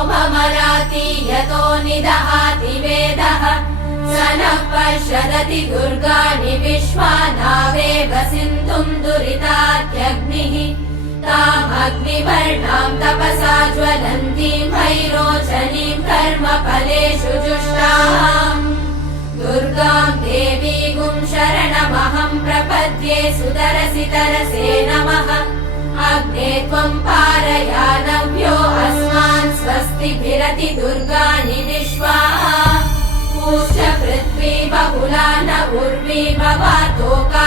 सोममराति यतो निदहाति वेदः स नः पर्षदति दुर्गाणि विश्वानावेव सिन्धुम् दुरितात्यग्निः तामग्निवर्णाम् तपसा ज्वलन्तीम् भैरोचनीम् कर्मफलेषु जुष्टाम् दुर्गाम् देवीगुम् शरणमहम् प्रपद्ये सुतरसि तरसे नमः अग्ने त्वम् पारयानव्यो अस्मान् स्वस्तिभिरति दुर्गाणि विश्वा पूष्य पृथ्वी बहुला न उर्वी भवातोका